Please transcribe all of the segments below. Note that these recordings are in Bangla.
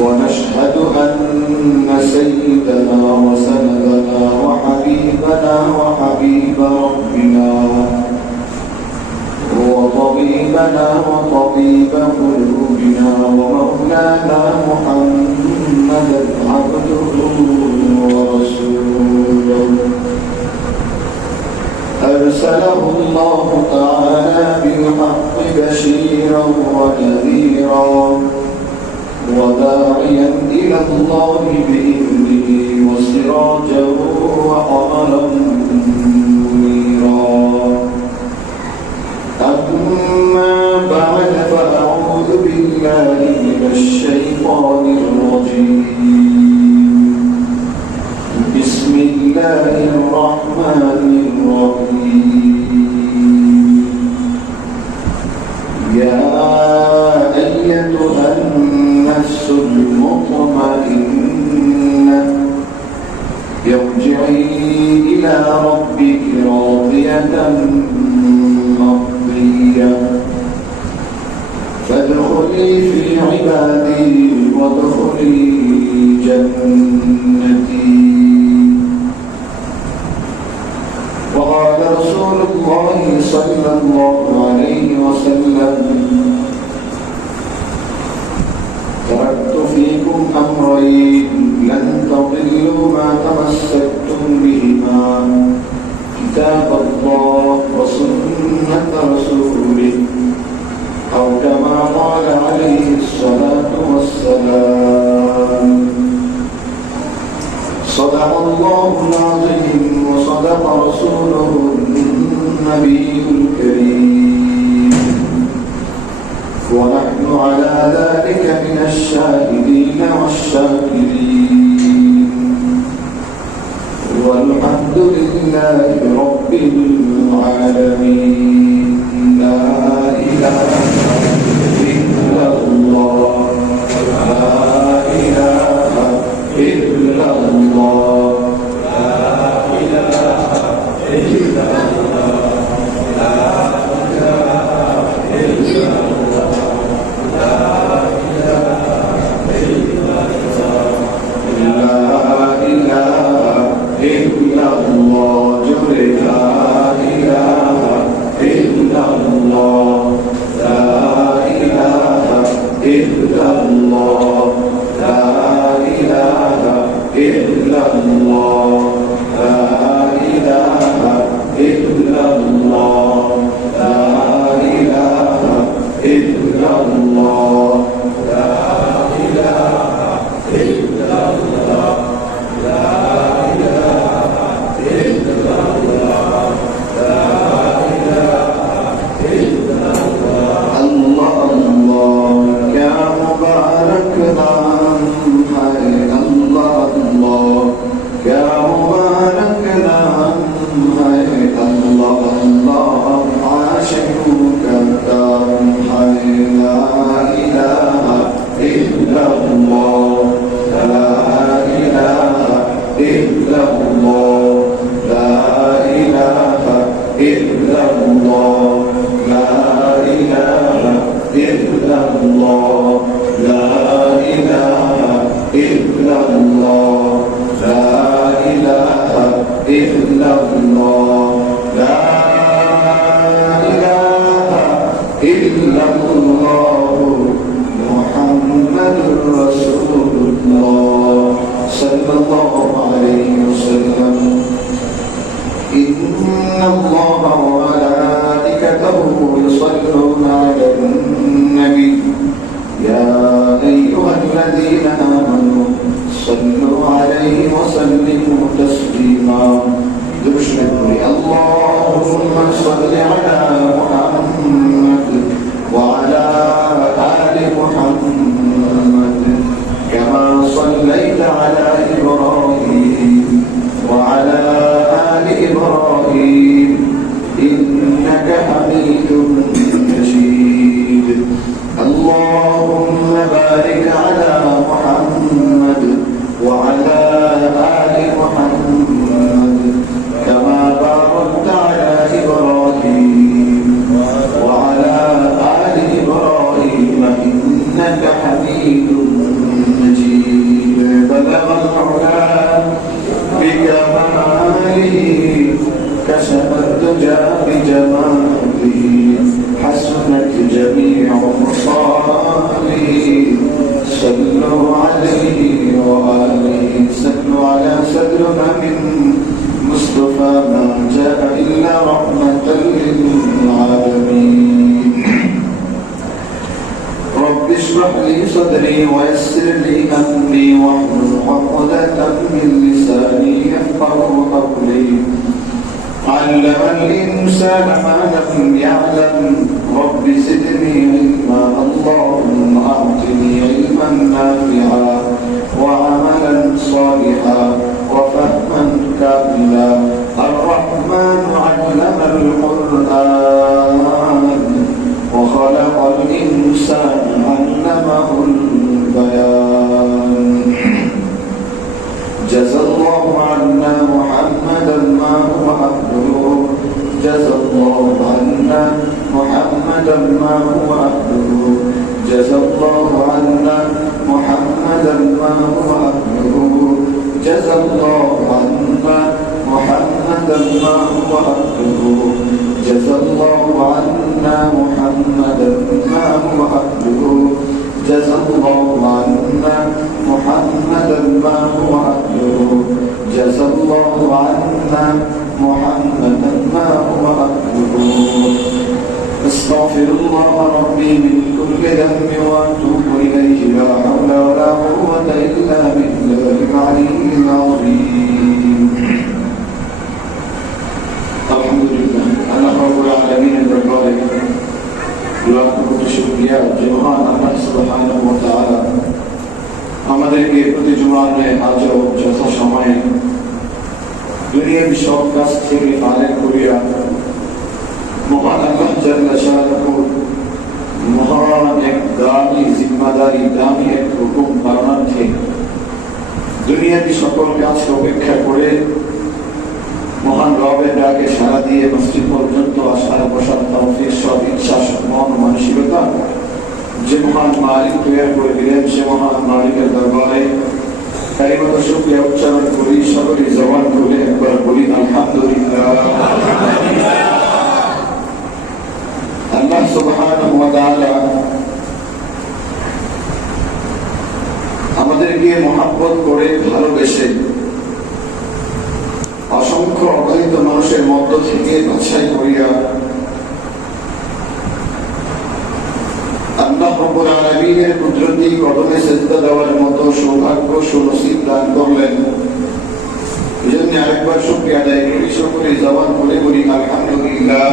ونشهد أن سيدنا وسندنا وحبيبنا وحبيب ربنا وطبيبنا وطبيب قلوبنا ومولانا محمدا عبده ورسوله أرسله الله تعالى بالحق بشيرا ونذيرا وداعيا إلى الله بإذنه وسراجا وقمرا منيرا. أما بعد فأعوذ بالله من الشيطان الرجيم. بسم الله الرحمن الرحيم. يا أيتها النفس المطمئنة ارجعي إلى ربك راضية مرضية فادخلي في عبادي وادخلي جنتي. وقال رسول الله صلى الله عليه وسلم: تركت فيكم أمرين لن تضلوا ما تمسكتم بهما كتاب الله وسنة رسوله أو كما قال عليه الصلاة والسلام. صدق الله العظيم وصدق رسوله النبي الكريم ونحن على ذلك من الشاهدين والشاكرين والحمد لله رب العالمين. لا إله إلا الله لا إله إلا الله لا إله إلا الله لا إله إلا الله لا إله إلا الله لا إله إلا الله لا إله إلا الله لا إله إلا الله لا إله إلا الله لا إله إلا الله لا إله إلا الله لا إله إلا الله لا إله إلا الله لا إله إلا الله. الله الله يا مبارك نام ہے اللہ اللہ کیا مبارک نام ہے اللہ اللہ عاشقوں کا کام ہے. لا إله إلا الله لا إله إلا الله لا إله إلا الله لا إله إلا الله لا إله إلا الله لا إله إلا الله لا إله إلا الله محمد رسول الله صلى الله عليه وسلم. إن الله وملائكته يصلون على النبي يا أيها الذين آمنوا صلوا عليه وسلموا تسليما. اللهم صل على محمد وعلى آل محمد كما صليت على إبراهيم وعلى آل إبراهيم إنك حميد مجيد. اللهم بارك على محمد وعلى آل محمد كما باركت على إبراهيم وعلى آل إبراهيم إنك حميد مجيد بلغ العلا بكماله كشف الدجى بجماله حسنت جميع مصالحه صلوا عليه وآله صلوا على صدرنا من مصطفى ما جاء إلا رحمة للعالمين رب اشرح لي صدري ويسر لي أمري واحلل عقدة من لساني يفقهوا قولي علم الإنسان ما لم يعلم رب زدني علما اللهم أعطني علما نافعا وعملا صالحا وفهما كاملا الرحمن علم القرآن وخلق الإنسان علمه البيان جزى الله عنا محمدا ما هو أهله جزى الله عنا محمدا ما هو أهله جزى الله عنا محمدا ما هو أهله جزى الله عنا محمدا ما هو أهله جزى الله عنا محمدا ما هو أهله جزى الله عنا محمدا ما هو أهله جزى الله عنا محمدا ما هو أهله استغفر الله ربي من كل ذنب وأتوب إليه لا حول ولا قوة إلا بالله العلي العظيم الحمد لله أنا رب العالمين الرحمن আমাদেরকে প্রতি জুমানে আজও যথা সময়ে দুনিয়ার সব কাজ থেকে ফারেক করিয়া মহান আল্লাহ জাল্লা শাআনুহু মহান এক দামি জিম্মাদারি দামি এক হুকুম পালনার্থে দুনিয়ার সকল কাজকে উপেক্ষা করে মহান রবের ডাকে সাড়া দিয়ে মসজিদ পর্যন্ত আসার বসার তৌফিক সব ইচ্ছা মন মানসিকতা যে মহান মালিক তৈরি করে দিলেন সে মহান মালিকের দরবারে কালিমাত শুকরিয়া উচ্চারণ করি সকলে জবান খুলে একবার বলি আলহামদুলিল্লাহ আল্লাহ সুবহানাহু ওয়া তাআলা আমাদেরকে মহব্বত করে ভালোবেসে অসংখ্য অগণিত মানুষের মধ্য থেকে বাছাই করিয়া আল্লাহ রাব্বুল আলামিনের কুদরতি কদমে সিজদা দেওয়ার মতো সৌভাগ্য সুনসিব দান করলেন। এজন্য আরেকবার শুকরিয়া আদায় করি, সকলে জবান খুলে বলি আলহামদুলিল্লাহ।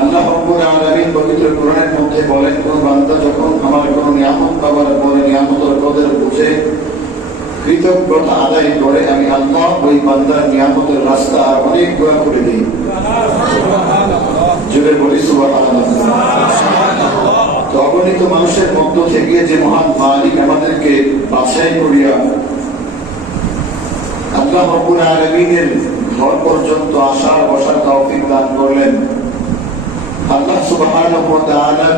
আল্লাহ রাব্বুল আলামিন পবিত্র কোরআনের মধ্যে বলেন, কোন বান্দা যখন আমার কোন নিয়ামত পাওয়ার পরে নিয়ামতের কদর বুঝে কৃতজ্ঞতা আদায় করে আমি আল্লাহ ওই বান্দার নিয়ামতের রাস্তা আর অনেক দোয়া করে দিই। জোরে বলি সুবহানাল্লাহ। তো অগণিত মানুষের মধ্য থেকে যে মহান মালিক আমাদেরকে বাছাই করিয়া আল্লাহ রাব্বুল আলামিনের ঘর পর্যন্ত আসার বসার তৌফিক দান করলেন, আল্লাহ সুবহানাহু ওয়া তাআলা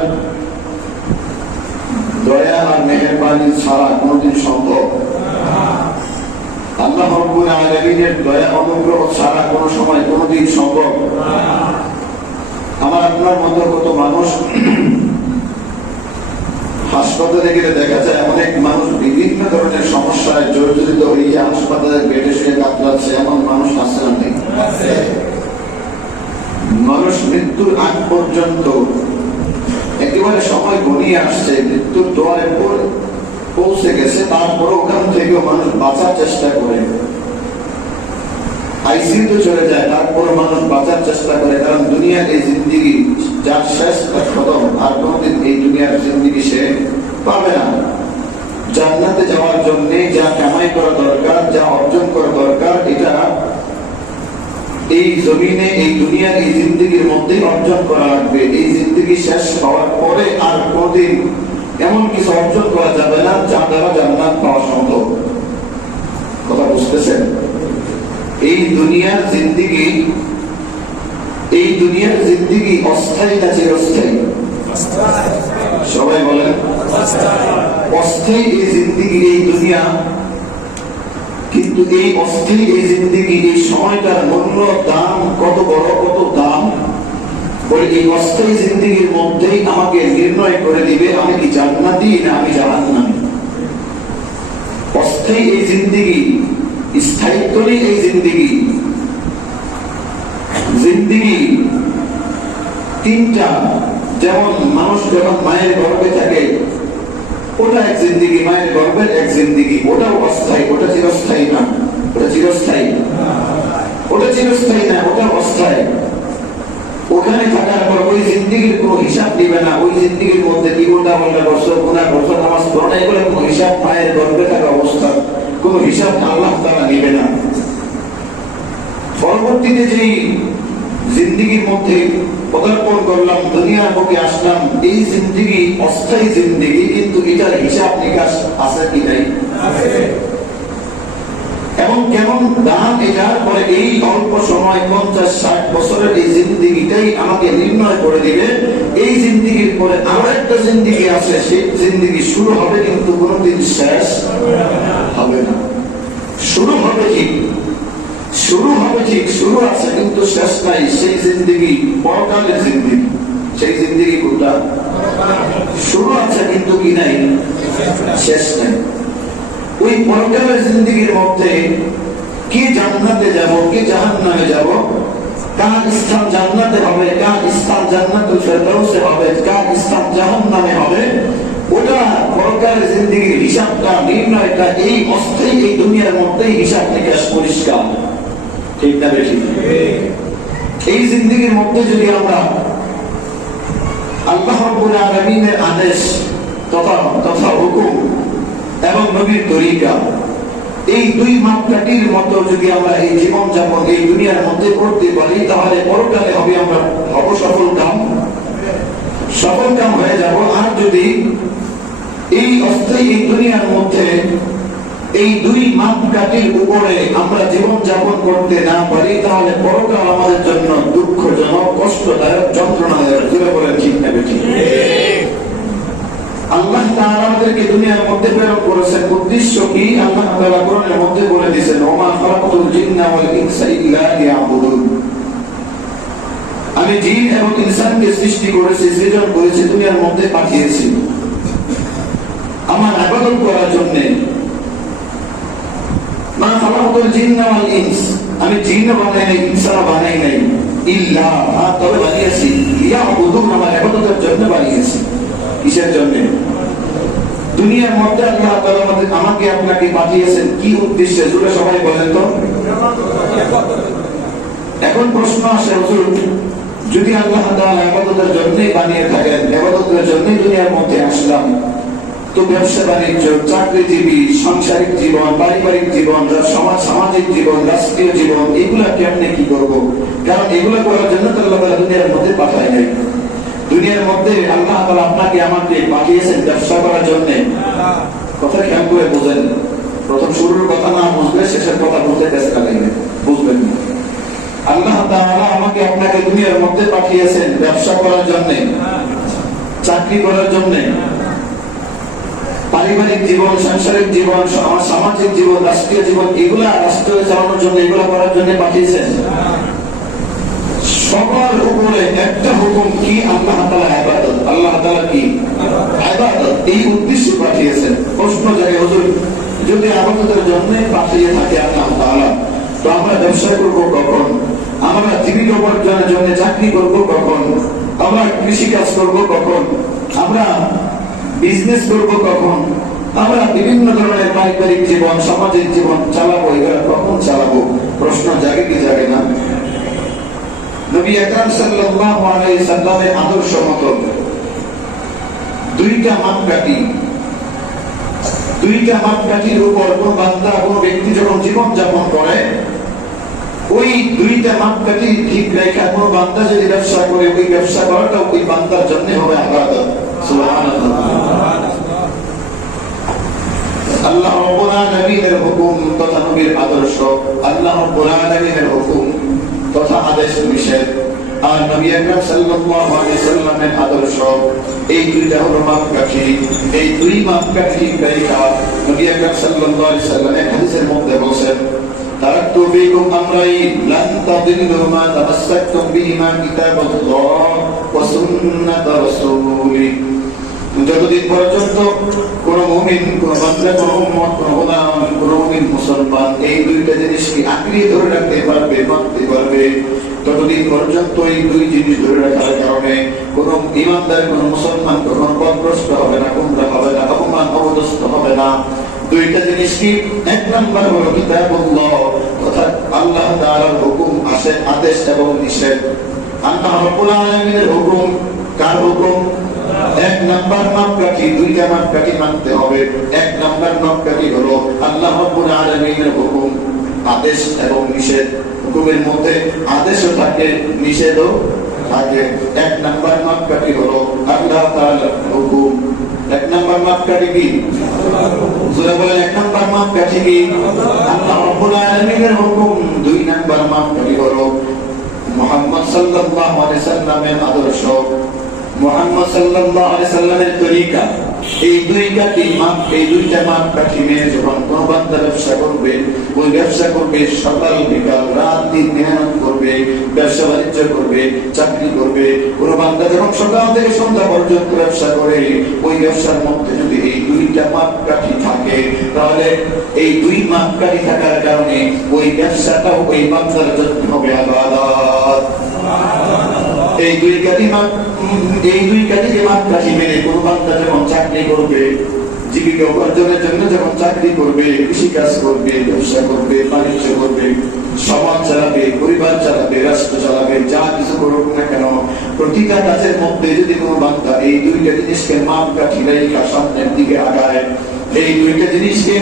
দয়া আর মেহেরবানি ছাড়া কোনদিন সম্ভব। আল্লাহ রাব্বুল আলামিনের দয়া অনুগ্রহ ছাড়া কোন সময় কোনদিন সম্ভব। আমার আপনার মতো কত মানুষ হাসপাতালে গেলে দেখা যায় অনেক মানুষ বিভিন্ন ধরনের সমস্যায় জর্জরিত হইয়া হাসপাতালের বেডে শুয়ে কাতরাচ্ছে, এমন মানুষ আছে না নেই? মানুষ মৃত্যুর আগ পর্যন্ত একেবারে সময় ঘনিয়ে আসছে, মৃত্যুর দোয়ারে পৌঁছে গেছে, তারপর ওখান থেকেও মানুষ বাঁচার চেষ্টা করে, আইসিইউতে চলে যায়, তারপর মানুষ বাঁচার চেষ্টা করে, কারণ দুনিয়ার এই জিন্দেগি যার শেষ খতম, আর কোনদিন এই দুনিয়ার জিন্দেগি সে পাবে না। জান্নাতে যাওয়ার জন্য যা কামাই করা দরকার, যা অর্জন করা দরকার, এটা এই জমিনে এই দুনিয়ার এই জিন্দেগির মধ্যেই অর্জন করা লাগবে। এই জিন্দেগি শেষ হওয়ার পরে আর কোনদিন এমন কিছু অর্জন করা যাবে না যা দ্বারা জান্নাত পাওয়া সম্ভব। কথা বুঝতেছেন? এই দুনিয়ার জিন্দেগি অস্থায়ী না চিরস্থায়ী? সবাই বলেন অস্থায়ী এই জিন্দেগি, এই দুনিয়া, কিন্তু এই অস্থির এই জিন্দেগি, এই সময়টার মূল্য দাম কত বড়, কত দাম। বলে এই অস্থায়ী জিন্দেগির মধ্যেই আমাকে নির্ণয় করে দিবে আমি কি জান্নাতি না আমি জাহান্নামী। অস্থায়ী এই জিন্দেগি, স্থায়িত্ব নেই এই জিন্দেগি। জিন্দেগি তিনটা, যেমন মানুষ যখন মায়ের গর্ভে থাকে ওটা এক জিন্দেগি, মায়ের গর্ভের এক জিন্দেগি, ওটাও অস্থায়ী, ওটা চিরস্থায়ী না। ওটা চিরস্থায়ী, ওটা চিরস্থায়ী না, ওটা অস্থায়ী। ওখানে থাকার পর ওই জিন্দেগির কোনো হিসাব দিবে না। ওই জিন্দেগির মধ্যে কি উল্টা পাল্টা করছো, গুনাহ করছো, নামাজ পড়ো না, এগুলো কোনো হিসাব মায়ের গর্ভে থাকা অবস্থা কোনো হিসাব আল্লাহ তাআলা নেবে না। পরবর্তীতে যেই জিন্দেগির মধ্যে পদার্পণ করলাম, দুনিয়ার বুকে আসলাম, এই জিন্দেগি অস্থায়ী জিন্দেগি, কিন্তু এটার হিসাব নিকাশ আছে কি নাই? এবং কেমন দাম এটার। পরে এই অল্প সময় 50-60 বছরের এই জিন্দেগিটাই আমাকে নির্ণয় করে দিবে। এই জিন্দেগির পরে আরো একটা জিন্দেগি আছে, সেই জিন্দেগি শুরু হবে কিন্তু কোনোদিন শেষ হবে না। শুরু হবে ঠিক, শুরু হবে ঠিক, শুরু আছে কিন্তু শেষ নাই। সেই জিন্দেগি পরকালের জিন্দেগি। সেই জিন্দেগি কোনটা? শুরু আছে কিন্তু কি নাই, শেষ নাই। ওই পরকালের জিন্দেগির মধ্যে কি জান্নাতে যাব, কি জাহান্নামে যাব, কার স্থান জান্নাতে হবে, কার স্থান জান্নাতুল ফেরদাউসে হবে, কার স্থান জাহান্নামে হবে, ওটা পরকালের জিন্দেগির হিসাবটা, নির্ণয়টা এই অস্থায়ী এই দুনিয়ার মধ্যেই হিসাব নিকাশ পরিষ্কার। ঠিক না বেশি? এই জিন্দেগির মধ্যে যদি আমরা আল্লাহ রাব্বুল আলামিনের আদেশ তথা হুকুম এবং নবীর তরিকা, এই দুই মাপকাঠির মতো যদি আমরা এই জীবন যাপন এই দুনিয়ার মধ্যে করতে পারি, তাহলে পরকালে হবে আমরা হব সফল কাম হয়ে যাব। আর যদি এই অস্থায়ী এই দুনিয়ার মধ্যে এই দুই মাপকাঠির উপরে আমরা জীবন যাপন করতে না পারি, তাহলে পরকাল আমাদের জন্য দুঃখজনক, কষ্টদায়ক, যন্ত্রণাদায়ক। জোরে বলেন ঠিক না বেঠিক? আল্লাহ তাআলা আমাদেরকে দুনিয়ার মধ্যে প্রেরণ করেছেন, উদ্দেশ্য কি? আল্লাহ তাআলা কোরআনের মধ্যে বলে দিয়েছেন, ওমা খালাকতুল জিন্না ওয়াল ইনসা ইল্লা লিয়াবুদুন। আমি জিন এবং ইনসানকে সৃষ্টি করেছি, সৃজন করেছি, দুনিয়ার মধ্যে পাঠিয়েছি আমার ইবাদত করার জন্য। মা খালাকতুল জিন্না ওয়াল ইনস, আমি জিন বানাই নাই, ইনসান বানাই নাই, ইল্লা, তবে বানিয়েছি লিয়াবুদুন, আমার ইবাদতের জন্য বানিয়েছি। কিসের জন্য? দুনিয়ার মধ্যে আল্লাহ তাআলা আমাকে আপনাকে পাঠিয়েছেন কি উদ্দেশ্যে? জোরে সবাই বলেন তো। এখন প্রশ্ন আসে, হুজুর যদি আল্লাহ তাআলা ইবাদতের জন্যই বানিয়ে থাকেন, ইবাদতের জন্যই দুনিয়ার মধ্যে আসলাম, তো ব্যবসা বাণিজ্য, চাকরিজীবী, সাংসারিক জীবন, পারিবারিক জীবন, সামাজিক জীবন, রাষ্ট্রীয় জীবন, এগুলা কেমনে কি করব? কারণ এগুলা করার জন্য তো আল্লাহ তাআলা দুনিয়ার মধ্যে পাঠায় নাই। দুনিয়ার মধ্যে আল্লাহ তাআলা আপনাকে আমাকে পাঠিয়েছেন ব্যবসা করার জন্য। কথা খেয়াল করে বুঝেন। প্রথম শুরুর কথা না বুঝলে শেষের কথা বুঝতে চেষ্টা করবেন, বুঝবেন না। আল্লাহ তাআলা আমাকে আপনাকে দুনিয়ার মধ্যে পাঠিয়েছেন ব্যবসা করার জন্য, চাকরি করার জন্য, পারিবারিক জীবন, সাংসারিক জীবন, সামাজিক জীবন, রাষ্ট্রীয় জীবন, এগুলা রাষ্ট্র চালানোর জন্য, এগুলা করার জন্য পাঠিয়েছেন। সবার উপরে একটা হুকুম কি? আল্লাহ তাআলা ইবাদত। আল্লাহ তাআলা কি? ইবাদত। এই উদ্দেশ্যে পাঠিয়েছেন। প্রশ্ন জাগে, হুজুর যদি ইবাদতের জন্য পাঠিয়ে থাকে আল্লাহ তাআলা, তো আমরা ব্যবসা করব কখন? আমরা জীবিকা উপার্জনের জন্য চাকরি করব কখন? আমরা কৃষি কাজ করব কখন? আমরা বিজনেস করব কখন? আমরা বিভিন্ন ধরনের পারিবারিক জীবন, সামাজিক জীবন চালাবো, এগুলো কখন চালাবো? প্রশ্ন জাগে কি জাগে না? নবী আকরাম সাল্লাল্লাহু আলাইহি সাল্লামের আদর্শ মতো দুইটা মাপকাঠির উপর কোন বান্দা, কোন ব্যক্তি যখন জীবন যাপন করে, ওই দুইটা মাপকাঠি ঠিক রেখা কোন বান্দা যদি ব্যবসা করে, ওই ব্যবসা করাটা ওই বান্দার জন্য হবে ইবাদত। সুবহানাল্লাহ। আল্লাহ রাব্বুল আলামিনের হুকুম তথা নবীর আদর্শ, আল্লাহ রাব্বুল আলামিনের হুকুম তথা আদেশ নিষেধ, আর নবী আকরাম সাল্লাল্লাহু আলাইহি সাল্লামের আদর্শ এই দুইটা হলো মাপকাঠি। এই দুই মাপকাঠি কারিকা নবী আকরাম সাল্লাল্লাহু আলাইহি সাল্লামের হাদিসের মধ্যে বলেছেন, তারাকতু ফীকুম আমরাইন লান তাদিল্লু মা তামাসসাকতুম বিহিমা কিতাবাল্লাহ ওয়া সুন্নাত রাসূলি। যতদিন পর্যন্ত কোন মুমিন, কোন বান্দা, কোন উম্মত, কোন গোলাম, কোন মুমিন মুসলমান এই দুইটা জিনিসকে আঁকড়িয়ে ধরে রাখতে পারবে, মানতে পারবে, ততদিন পর্যন্ত এই দুই জিনিস ধরে রাখার কারণে কোন ইমানদার, কোন মুসলমান কখনো পথভ্রষ্ট হবে না, গুমরাহ হবে না, অপমান অপদস্থ হবে না। দুইটা জিনিস কি? এক নম্বর হলো কিতাবুল্লাহ, অর্থাৎ আল্লাহ তাআলার হুকুম, আদেশ এবং নিষেধ। আল্লাহ রাব্বুল আলামিনের হুকুম, কার হুকুম? এক নাম্বার মাপকাঠি, দুইটা মাপকাঠি মানতে হবে। এক নাম্বার মাপকাঠি হলো আল্লাহ রাব্বুল আলামিনের হুকুম, আদেশ এবং নিষেধ। হুকুমের মধ্যে আদেশও থাকে, নিষেধও থাকে। এক নাম্বার মাপকাঠি হলো আল্লাহ তাআলার হুকুম। এক নাম্বার মাপকাঠি কি? সূরা বলেন, এক নাম্বার মাপকাঠি কি? আল্লাহ রাব্বুল আলামিনের হুকুম। দুই নাম্বার মাপকাঠি হলো মুহাম্মদ সাল্লাল্লাহু আলাইহি সাল্লামের আদর্শ, মুহাম্মদ সাল্লাল্লাহু আলাইহি সাল্লামের তরিকা। এই দুইটা মাপকাঠি মেনে যখন কোন বান্দা ব্যবসা করবে, ওই ব্যবসা করবে সকাল বিকাল রাত দিন মেহনত করবে, ব্যবসা বাণিজ্য করবে, চাকরি করবে। কোন বান্দা যখন সকাল থেকে সন্ধ্যা পর্যন্ত ব্যবসা করে, ওই ব্যবসার মধ্যে যদি এই দুইটা মাপকাঠি থাকে, তাহলে এই দুই মাপকাঠি থাকার কারণে ওই ব্যবসাটাও ওই বান্দার জন্য হবে ইবাদত। এই দুই কাঠি যে মাপকাঠি মেনে কোন বান্দা যখন চাকরি করবে, জীবিকা উপার্জনের জন্য যখন চাকরি করবে, কৃষিকাজ করবে, ব্যবসা করবে, বাণিজ্য করবে, সমাজ চালাবে, পরিবার চালাবে, রাষ্ট্র চালাবে, যা কিছু করুক না কেন, প্রতিটা কাজের মধ্যে যদি কোনো বান্দা এই দুইটা জিনিসকে মাপকাঠি রেখা সামনের দিকে আগায়, এই দুইটা জিনিসকে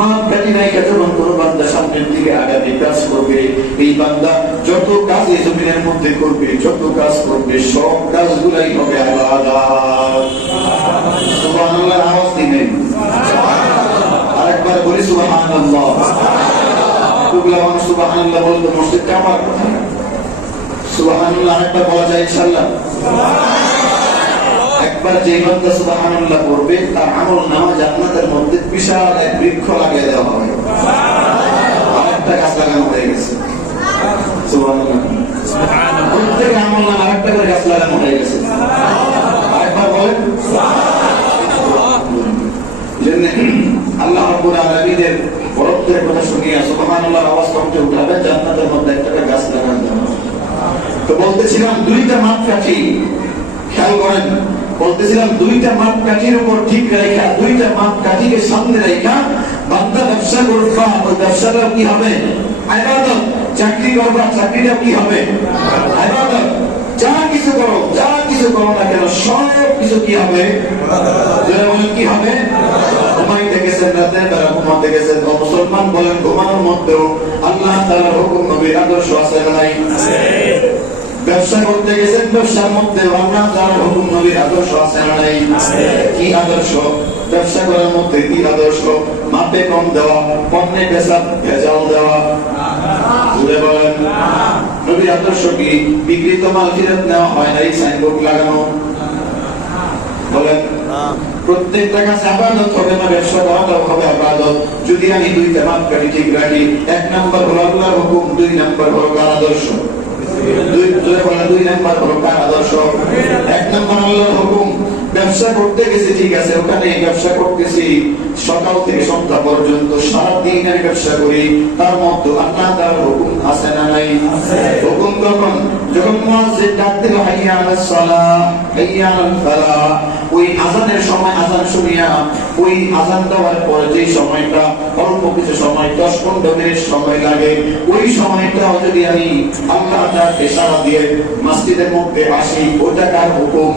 মাপকাঠি রেখা যখন কোনো বান্দা সামনের দিকে আগাবে, কাজ করবে, এই বান্দা যত কাজ এই জমিনের মধ্যে করবে, যত কাজ করবে, সব কাজগুলাই হবে ইবাদত। সুবহানাল্লাহ, আওয়াজ দিবেন। আরেকবার বলি সুবহানাল্লাহ। মানুষ সুবহানাল্লাহ বলতে মসজিদটা আমার কথা। সুবহানাল্লাহ আরেকবার বলা যায় ইনশাআল্লাহ। একবার যে বান্দা সুবহানাল্লাহ পড়বে, তার আমলনামা জান্নাতের মধ্যে বিশাল এক বৃক্ষ লাগিয়ে দেওয়া হবে। আরেকটা গাছ লাগানো হয়ে গেছে। সুবহানাল্লাহ। প্রত্যেক আমলনামা আরেকটা করে গাছ লাগানো হয়ে গেছে। আরেকবার বলেন আল্লাহ রাব্বুল আলামিনের বরকতের কথা শুনিয়া সুবহানাল্লাহর আওয়াজ করতে উঠাবে, জান্নাতের মধ্যে একটা গাছ লাগানো হবে। তো বলতেছিলাম দুইটা মাপকাঠি, খেয়াল করেন, বলতেছিলাম দুইটা মাপকাঠির উপর ঠিক রেখা, দুইটা মাপকাঠিকে সামনে রেখা বান্দা ব্যবসা করবা, ওই ব্যবসাটাও কি হবে? ইবাদত। চাকরি করবা, চাকরিটা কি হবে? ইবাদত। যা কিছু করো না কেন, সব কিছু কি হবে? কি হবে? ঘুমাইতে গেছেন, রাতের বেলা ঘুমাতে গেছেন, মুসলমান বলেন ঘুমানোর মধ্যেও আল্লাহ তাআলার হুকুম, নবীর আদর্শ আছে না নাই? ব্যবসা করতে গেছেন, ব্যবসার মধ্যে আল্লাহ তাআলার হুকুম, নবীর আদর্শ আছে না নাই? কি আদর্শ? ব্যবসা করার মধ্যে কি আদর্শ? মাপে কম দেওয়া, পণ্যে ভেজাল দেওয়া। বুঝে বলেন নবীর আদর্শ কি? বিক্রিত মাল ফেরত নেওয়া হয় না, এই সাইনবোর্ড লাগানো। বলেন প্রত্যেকটা কাজ ইবাদত হবে না, ব্যবসা করাটাও হবে ইবাদত যদি আমি দুইটা মাপকাঠি ঠিক রাখি। এক নাম্বার হলো আল্লাহর হুকুম, দুই নাম্বার হলো কার আদর্শ? দুই নাম্বার হলো কার আদর্শ? এক নাম্বার আল্লাহর হুকুম। ব্যবসা করতে গেছি, ঠিক আছে, ওখানে ব্যবসা করতেছি সকাল থেকে সন্ধ্যা পর্যন্ত, সারাদিন আমি ব্যবসা করি, তার মধ্যে আল্লাহ তাআলার হুকুম আছে না নাই? হুকুম কখন? যখন মুয়াজ্জিন ডাক দিল হাইয়া আলাস সালাহ, হাইয়া আলাল ফালাহ, ওই আযানের সময় আযান শুনিয়া, ওই আযান দেওয়ার পরে যে সময়টা অল্প কিছু সময় 10-15 মিনিট সময় লাগে, ওই সময়টা যদি আমি আল্লাহ তাআলার ইশারা দিয়ে মসজিদের মধ্যে আসি, ওটা কার হুকুম?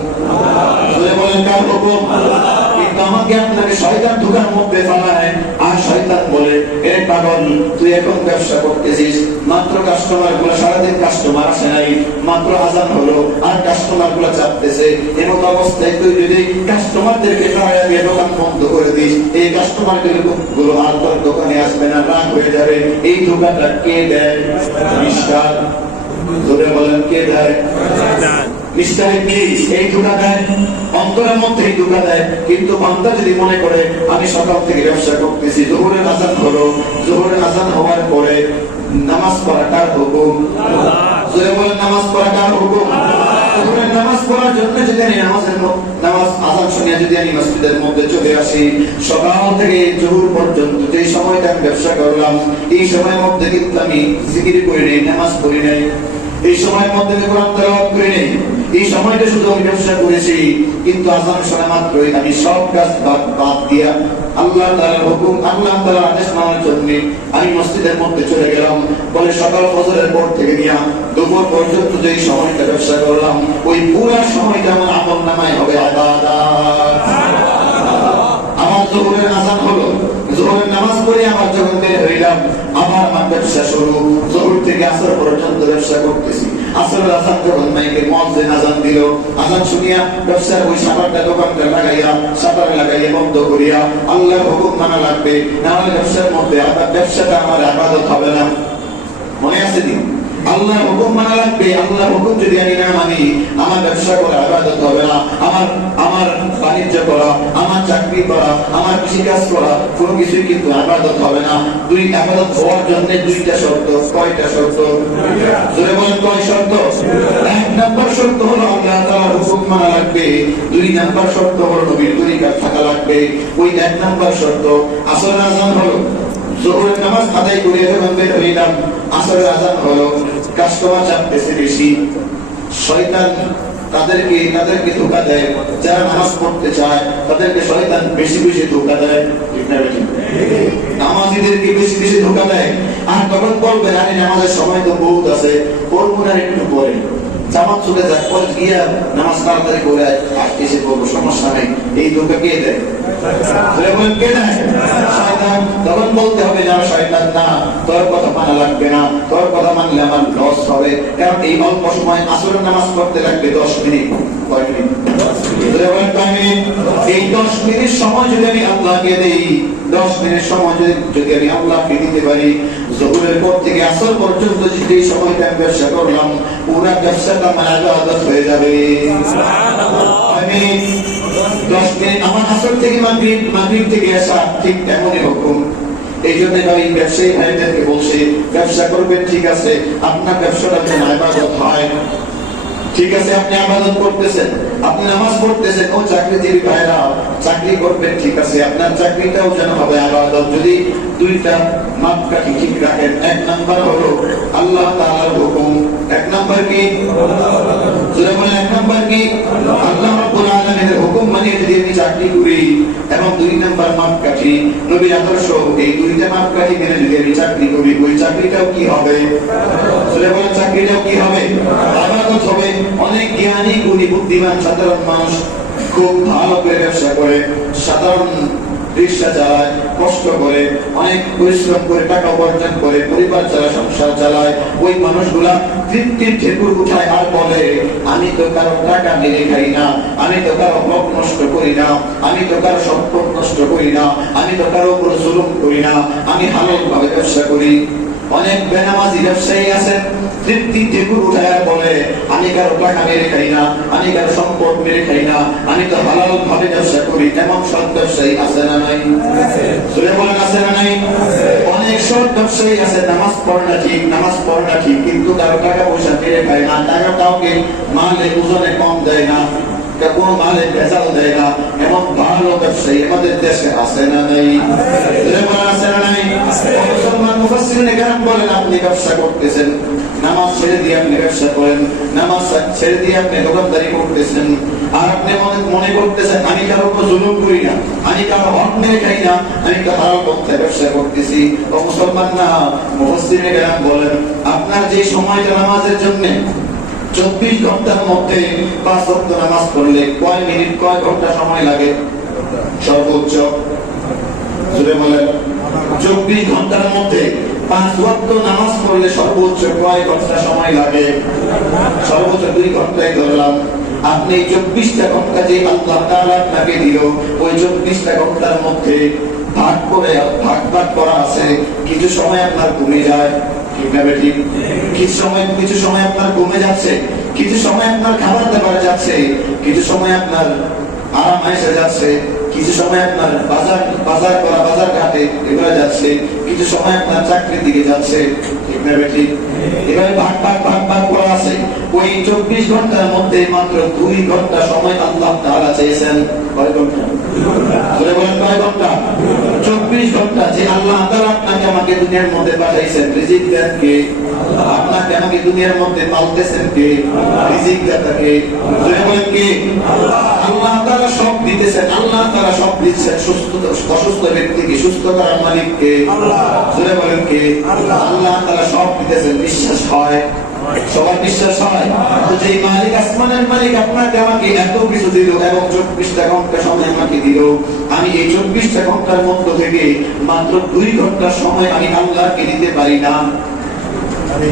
বলেন কার হুকুম? কিন্তু আমাকে আপনাকে শয়তান ধোঁকার মধ্যে ফেলায়, আর শয়তান বলে, এ পাগল, তুই এখন ব্যবসা করতেছিস, মাত্র কাস্টমার গুলো, সারাদিন কাস্টমার আসে নাই, মাত্র আযান হলো আর কাস্টমার গুলো চাপতেছে, এমন অবস্থায় তুই যদি কাস্টমারদেরকে তাড়িয়ে দিয়ে দোকান বন্ধ করে দিস, এই কাস্টমার গুলো আর তোর দোকানে আসবে না, রাগ হয়ে যাবে। এই ধোঁকাটা কে দেয়? জোরে বলেন কে দেয়? মিস্টার ইবলিস এই ধোঁকা দেয়, অন্তরের মধ্যে এই ধোঁকা দেয়। কিন্তু বান্দা যদি মনে করে আমি সকাল থেকে ব্যবসা করতেছি, যোহরের আযান হলো, যোহরের আযান হওয়ার পরে নামাজ পড়া কার হুকুম? জোরে বলেন নামাজ পড়া কার হুকুম? যোহরের নামাজ পড়ার জন্য যদি আমি নামাজ আযান শুনিয়া যদি আমি মসজিদের মধ্যে চলে আসি, সকাল থেকে যোহর পর্যন্ত যে সময়টা আমি ব্যবসা করলাম, এই সময়ের মধ্যে কিন্তু আমি জিকির করি নাই, নামাজ পড়ি নাই, এই সময়ের মধ্যে কোরআন তেলাওয়াত করি নাই, এই সময়টা শুধু আমি ব্যবসা করেছি। কিন্তু আযান শোনা মাত্রই আমি সব কাজ বাদ দিয়া আল্লাহ তাআলার হুকুম, আল্লাহ তাআলার আদেশ মানার জন্য আমি মসজিদের মধ্যে চলে গেলাম। বলে সকাল ফজরের পর থেকে নিয়ে দুপুর পর্যন্ত যে সময়টা ব্যবসা করলাম, ওই পুরো সময়টা আমার আমলনামায় হবে ইবাদত। আমার যোহরের আযান হলো, যোহরের নামাজ পড়ে আমার যখন বের হইলাম, আমার ব্যবসা শুরু। যোহর থেকে আসর পর্যন্ত ব্যবসা করতেছি। আসরের আযান যখন মাইকে মুয়াজ্জিন আযান দিল, আযান শুনিয়া ব্যবসার ওই শাটারটা দোকানটা লাগাইয়া, শাটার লাগাইয়া বন্ধ করিয়া আল্লাহর হুকুম মানা লাগবে, না হলে ব্যবসার মধ্যে ব্যবসাটা আমার ইবাদত হবে না। মনে আছে দিন? আল্লাহর হুকুম মানা লাগবে। আল্লাহর হুকুম যদি আমি না মানি, আমার ব্যবসা করা ইবাদত হবে না, আমার বাণিজ্য করা, আমার চাকরি করা, আমার কৃষিকাজ করা, কোনো কিছুই কিন্তু ইবাদত হবে না। দুই ইবাদত হওয়ার জন্য দুইটা শর্ত। কয়টা শর্ত? জোরে বলেন কয় শর্ত? এক নাম্বার শর্ত হলো আল্লাহ তাআলার হুকুম মানা লাগবে। দুই নাম্বার শর্ত হলো নবীর তরিকা থাকা লাগবে। ওই এক নাম্বার শর্ত। আসরের আযান হলো, যোহরের নামাজ আদায় করে যখন বের হইলাম, আসরের আযান হলো, কাস্টমার চাপতেছে বেশি, শয়তান তাদেরকে ধোঁকা দেয়। যারা নামাজ পড়তে চায় তাদেরকে শয়তান বেশি বেশি ধোঁকা দেয়, ঠিক না বেশি? নামাজীদেরকে বেশি বেশি ধোঁকা দেয়। আর তখন বলবেন আরে নামাজের সময় তো বহুত আছে, পড়বো না, একটু পরে জামাত চলে যায়, পরে গিয়া নামাজ তাড়াতাড়ি করে এসে পড়বো, সমস্যা নেই। এই ধোঁকা কে দেয়? কে দেয়? শয়তান। তখন বলতে হবে না শয়তান না, তোর কথা মানা লাগবে না, তোর কথা মানলে আমার লস হবে। কারণ এই অল্প সময় আসরের নামাজ পড়তে লাগবে 10 মিনিট। কয় মিনিট? 10 মিনিট। এই 10 মিনিট সময় যদি আমি আল্লাহকে দেই, 10 মিনিট সময় যদি আমি আল্লাহকে দিতে পারি, যোহরের পর থেকে আসর পর্যন্ত যে সময়টা আমি ব্যবসা করলাম, পুরো ব্যবসাটা আমার ইবাদত হয়ে যাবে। আমি 10 মিনিট আমার আসর থেকে মাগরিব থেকে আসা, ঠিক তেমনই হুকুম। এই জন্য আমি ব্যবসায়ী ভাইদেরকে বলছি, ব্যবসা করবেন ঠিক আছে, আপনার ব্যবসাটা যেন ইবাদত হয়। ঠিক আছে, আপনি ইবাদত করতেছেন, আপনি নামাজ পড়তেছেন, ও চাকরিজীবী ভাইরা চাকরি করবেন ঠিক আছে, আপনার চাকরিটাও যেন হবে ইবাদত। যদি দুইটা মাপকাঠি ঠিক রাখেন, এক নাম্বার হলো আল্লাহ তাআলার হুকুম, এক নাম্বার কি? যারা বলেন এক নাম্বার কি? আল্লাহ রাব্বুল আলামিনের হুকুম মানিয়ে যদি আমি চাকরি করি, এবং দুই নাম্বার মাপকাঠি নবীর আদর্শ, এই দুইটা মাপকাঠি মেনে যদি আমি চাকরি করি, ওই চাকরিটাও কি হবে? যারা বলেন চাকরিটাও কি হবে? ইবাদত হবে। অনেক জ্ঞানী গুণী বুদ্ধিমান সাধারণ মানুষ খুব ভালো করে ব্যবসা করে, সাধারণ রিক্সা চালায়, কষ্ট করে, অনেক পরিশ্রম করে টাকা উপার্জন করে, পরিবার চালায়, সংসার চালায়। ওই মানুষগুলা তৃপ্তির ঠেকুর উঠায় আর বলে আমি তো কারো টাকা মেরে খাই না, আমি তো কারো হক নষ্ট করি না, আমি তো কারো সম্পদ নষ্ট করি না, আমি তো কারো উপর জুলুম করি না, আমি হালাল ভাবে ব্যবসা করি। অনেক বেনামাজি ব্যবসায়ী আছে, তৃপ্তি ঠেকুর উঠায় বলে আমি কারো টাকা মেরে খাই না, আমি কারো সম্পদ মেরে খাই না, আমি তো হালাল ভাবে ব্যবসা করি। এমন সৎ ব্যবসায়ী আছে না নাই? সুরে বলেন আছে না নাই? অনেক সৎ ব্যবসায়ী আছে, নামাজ পড়ে না ঠিক, কিন্তু কারো টাকা পয়সা মেরে খায় না, টাকা কাউকে মালে ওজনে কম দেয় না, কোনো মালে ভেজাল দেয় না। এমন ভালো ব্যবসায়ী আমাদের দেশে আছে না নাই? আছে না নাই? মুসলমান মুফাসসিরিনে কেরাম বলেন আপনি ব্যবসা করতেছেন, নামাজ ছেড়ে দিয়ে আপনি ব্যবসা করেন, নামাজ ছেড়ে দিয়ে আপনি দোকানদারি করতেছেন, আর আপনি মনে করতেছেন আমি কারো উপর জুলুম করি না, আমি কারো হক মেরে খাই না, আমি তো হালাল পথে ব্যবসা করতেছি। ও মুসলমান না, মুফাসসিরিনে কেরাম বলেন আপনার যে সময়টা নামাজের জন্য 24 ঘন্টার মধ্যে 5 ওয়াক্ত নামাজ পড়লে কয় মিনিট কয় ঘন্টা সময় লাগে? সর্বোচ্চ জুড়ে বলেন 24 ঘন্টার মধ্যে 5 ওয়াক্ত নামাজ পড়লে সর্বোচ্চ কয় ঘন্টা সময় লাগে? সর্বোচ্চ 2 ঘন্টায় ধরলাম। আপনি 24টা ঘন্টা যে আল্লাহ তাআলা আপনাকে দিল, ওই 24টা ঘন্টার মধ্যে ভাগ করা আছে, কিছু সময় আপনার ঘুমিয়ে যায়, ঠিক না বেঠিক? কিছু সময় আপনার কমে যাচ্ছে, কিছু সময় আপনার খাবার দাবার যাচ্ছে, কিছু সময় আপনার আরাম এসে যাচ্ছে, কিছু সময় আপনার বাজার ঘাটে এগুলো যাচ্ছে, কিছু সময় আপনার চাকরির দিকে যাচ্ছে, ঠিক না বেঠিক? এভাবে ভাগ করা আছে। ওই 24 ঘন্টার মধ্যে মাত্র 2 ঘন্টা সময় আল্লাহ তাআলা চেয়েছেন। কয় ঘন্টা? বলে বলেন কয় ঘন্টা? 24 ঘন্টা। যে আল্লাহ তাআলা আপনাকে আমাকে দুনিয়ার মধ্যে পাঠাইছেন, রিজিক দেন কে? আপনাকে আমাকে দুনিয়ার মধ্যে পালতেছেন কে? রিজিক দাতা কে? বলে বলেন কে? আল্লাহ তাআলা সব দিতেছেন, আল্লাহ তাআলা সব দিচ্ছেন। অসুস্থ ব্যক্তিকে সুস্থ করার মালিক কে? বলে বলেন কে? আল্লাহ তাআলা সব দিতেছেন। বিশ্বাস হয়? সবার বিশ্বাস হয়? তো যে মালিক, আসমানের মালিক আপনাকে আমাকে এত কিছু দিল এবং 24টা ঘন্টা সময় আমাকে দিল, আমি এই 24টা ঘন্টার মধ্য থেকে মাত্র 2 ঘন্টা সময় আমি আল্লাহকে দিতে পারি না?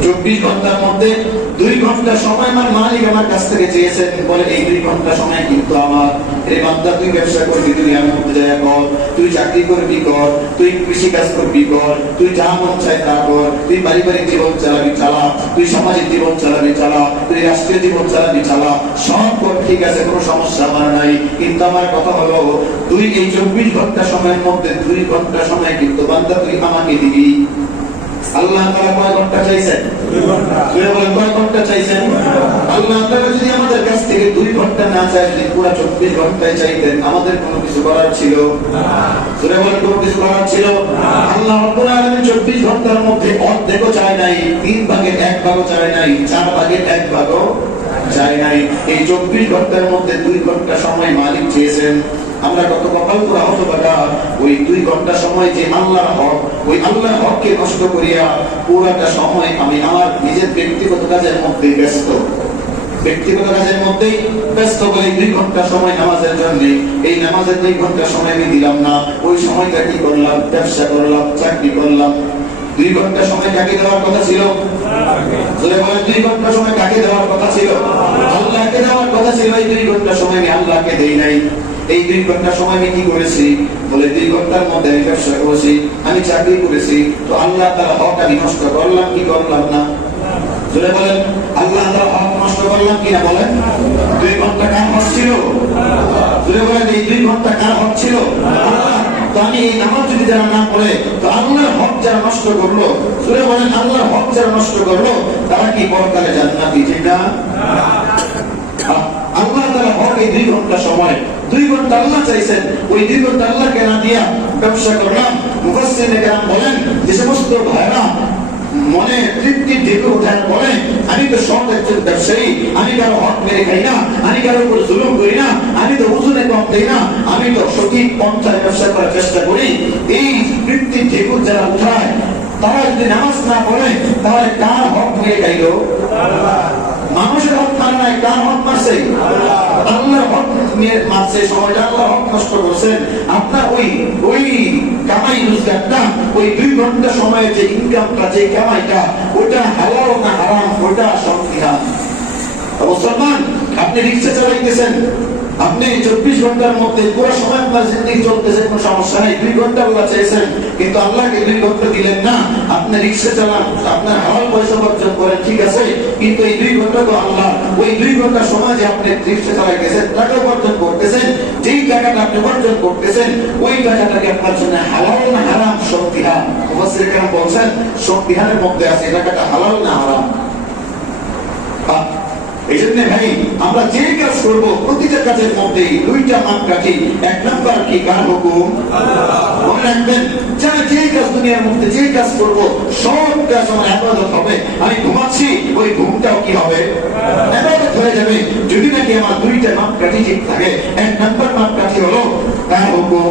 24 ঘন্টার মধ্যে 2 ঘন্টা সময় আমার মালিক আমার কাছ থেকে চেয়েছেন। বলে এই 2 ঘন্টা সময় কিন্তু আমার। রে বান্দা, তুই ব্যবসা করবি, তুই আমার মধ্যে যায় কর, তুই চাকরি করবি কর, তুই কৃষি কাজ করবি কর, তুই যা মন চায় তা কর, তুই পারিবারিক জীবন চালাবি চালা, তুই সামাজিক জীবন চালাবি চালা, তুই রাষ্ট্রীয় জীবন চালাবি চালা, সব কর, ঠিক আছে, কোনো সমস্যা আমার নাই। কিন্তু আমার কথা হলো, তুই এই 24 ঘন্টা সময়ের মধ্যে 2 ঘন্টা সময় কিন্তু বান্দা তুই আমাকে দিবি। আল্লাহ তাআলা কয় ঘন্টা চাইছেন? 2 ঘন্টা। তুই বলেন কয় ঘন্টা চাইছেন? আল্লাহ তাআলা যদি আমাদের কাছ থেকে 2 ঘন্টা না চাই, যদি পুরো 24 ঘন্টায় চাইতেন, আমাদের কোনো কিছু করার ছিল না? তুই বলেন কোনো কিছু করার ছিল না? আল্লাহ রাব্বুল আলামিন 24 ঘন্টার মধ্যে অর্ধেকও চায় নাই, 3 ভাগের 1 ভাগও চায় নাই, 4 ভাগের 1 ভাগও চায় নাই। এই 24 ঘন্টার মধ্যে 2 ঘন্টা সময় মালিক চেয়েছেন। আমরা কত কপাল পোড়া হতো বাবা, ওই 2 ঘন্টা সময় যে আল্লাহর হক, ওই আল্লাহর হককে নষ্ট করিয়া পুরাটা সময় আমি আমার নিজের ব্যক্তিগত কাজের মধ্যে ব্যস্ত। বলে 2 ঘন্টা সময় নামাজের জন্য, এই নামাজের 2 ঘন্টা সময় আমি দিলাম না। ওই সময়টা কি করলাম? ব্যবসা করলাম, চাকরি করলাম। 2 ঘন্টা সময় কাকে দেওয়ার কথা ছিল? বলে 2 ঘন্টা সময় কাকে দেওয়ার কথা ছিল? আল্লাহকে দেওয়ার কথা ছিল। এই 2 ঘন্টা সময় আমি আল্লাহকে দেই নাই। এই 2 ঘন্টা সময় আমি কি করেছি? বলে 2 ঘন্টার মধ্যে আমি ব্যবসা করেছি, আমি চাকরি করেছি। তো আল্লাহ তাআলা হক আমি নষ্ট করলাম কি করলাম না? জোরে বলেন, আল্লাহ তাআলা হক নষ্ট করলাম কি না? বলেন, 2 ঘন্টা কার হক ছিল? জোরে বলেন, এই 2 ঘন্টা কার হক ছিল? আল্লাহ। তো আমি এই নামাজ যদি যারা না পড়ে, তো আল্লাহর হক যারা নষ্ট করলো, জোরে বলেন, আল্লাহর হক যারা নষ্ট করলো, তারা কি পরকালে জান্নাতি? ঠিক না? আল্লাহ তাআলা হক এই 2 ঘন্টা সময়, 2 ঘন্টা আল্লাহ চাইছেন, ওই 2 ঘন্টা আল্লাহকে না দিয়া ব্যবসা করলাম। মুফাসসিরিনে কেরাম বলেন, যে সমস্ত ভাইরা মনে তৃপ্তি ঢেকে ওঠার পরে, আমি তো সৎ একজন ব্যবসায়ী, আমি কারো হক মেরে খাই না, আমি কারো উপর জুলুম করি না, আমি তো ওজনে কম দেই না, আমি তো সঠিক পন্থায় ব্যবসা করার চেষ্টা করি, এই তৃপ্তি ঢেকে যারা উঠায়, তারা যদি নামাজ না পড়ে, তাহলে কার হক মেরে খাইল? মানুষের হক মারে নাই, কার হক মারছে? আল্লাহর হক মারছে। সময়টা আল্লাহর হক নষ্ট করছেন। আপনার ওই কামাই রোজগারটা, ওই 2 ঘন্টা সময়ের যে ইনকামটা, যে কামাইটা, ওটা হালাল না হারাম, ওটা সংবিধান। মুসলমান, আপনি রিক্সা চালাইতেছেন, আপনি 24 ঘন্টার মধ্যে পুরো সময় আপনার জিন্দেগি চলতেছে, কোনো সমস্যা নাই। 2 ঘন্টা আল্লাহ চেয়েছেন, কিন্তু আল্লাহকে 2 ঘন্টা দিলেন না। আপনি রিক্সা চালান, আপনার হালাল পয়সা উপার্জন করেন, ঠিক আছে, কিন্তু এই 2 ঘন্টা তো আল্লাহ। ওই 2 ঘন্টা সময় যে আপনি রিক্সা চালাইতেছেন, টাকা উপার্জন করতেছেন, যেই টাকাটা আপনি উপার্জন করতেছেন, ওই টাকাটাকে আপনার জন্য হালাল না হারাম? সংবিধান। মুফাসসিরিনে কেরাম বলছেন, সংবিধানের মধ্যে আছে টাকাটা হালাল না হারাম। এই জন্য ভাই, আমরা যে কাজ করবো, প্রতিটা কাজের মধ্যে 2টা মাপকাঠি। 1 নাম্বার কি? কার হুকুম? মনে রাখবেন, যারা যে কাজ দুনিয়ার মধ্যে যে কাজ করবো, সব কাজ আমার ইবাদত হবে। আমি ঘুমাচ্ছি, ওই ঘুমটাও কি হবে? ইবাদত হয়ে যাবে, যদি নাকি আমার 2টা মাপকাঠি ঠিক থাকে। 1 নাম্বার মাপকাঠি হলো কার হুকুম?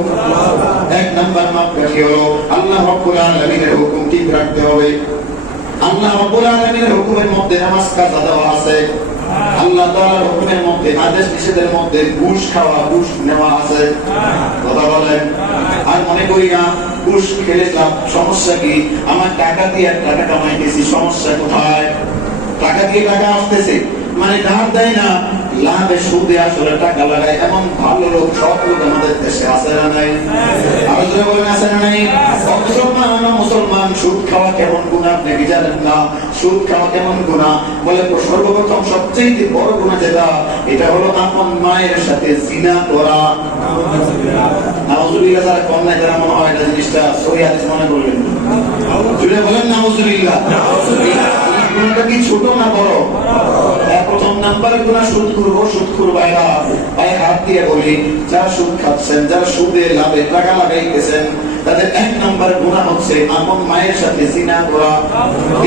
1 নাম্বার মাপকাঠি হলো আল্লাহ রাব্বুল আলামিনের হুকুম ঠিক রাখতে হবে। আল্লাহ রাব্বুল আলামিনের হুকুমের মধ্যে নামাজ কাজা দেওয়া আছে। আল্লাহ তাআলার হুকুমের মধ্যে, আদেশ নিষেধের মধ্যে ঘুষ খাওয়া, ঘুষ নেওয়া আছে। কথা বলেন। আর মনে করি না ঘুষ খেলেছিলাম, সমস্যা কি? আমার টাকা দিয়ে টাকা কামাইতেছি, সমস্যা কোথায়? টাকা দিয়ে টাকা আসতেছে, মানে ধার দেয় না, লাভে সুদে আসলে টাকা লাগায়, এমন ভালো লোক সব লোক আমাদের দেশে আছে না নাই? আলোচনা বলেন আছে না নাই? মুসলমান সুদ খাওয়া কেমন গুনাহ আপনি কি জানেন না? সুদ খাওয়া কেমন গুনাহ? বলে সর্বপ্রথম সবচেয়ে বড় গুনাহ যেটা, এটা হলো আপন মায়ের সাথে জিনা করা। নাউজুবিল্লাহ। যারা কম নাই তারা মনে হয় এটা জিনিসটা সহি হাদিস মনে করবেন। জুড়ে বলেন নাউজুবিল্লাহ। গুনাহটা কি ছোট না বড়? প্রথম নাম্বারে গুনাহ সুদ করবো, সুদ ভাইরা ভাই হাত দিয়ে বলি, যারা সুদ খাচ্ছেন, যারা সুদে লাভে টাকা লাগাইতেছেন, তাদের এক নাম্বার গুনাহ হচ্ছে আপন মায়ের সাথে জিনা করা।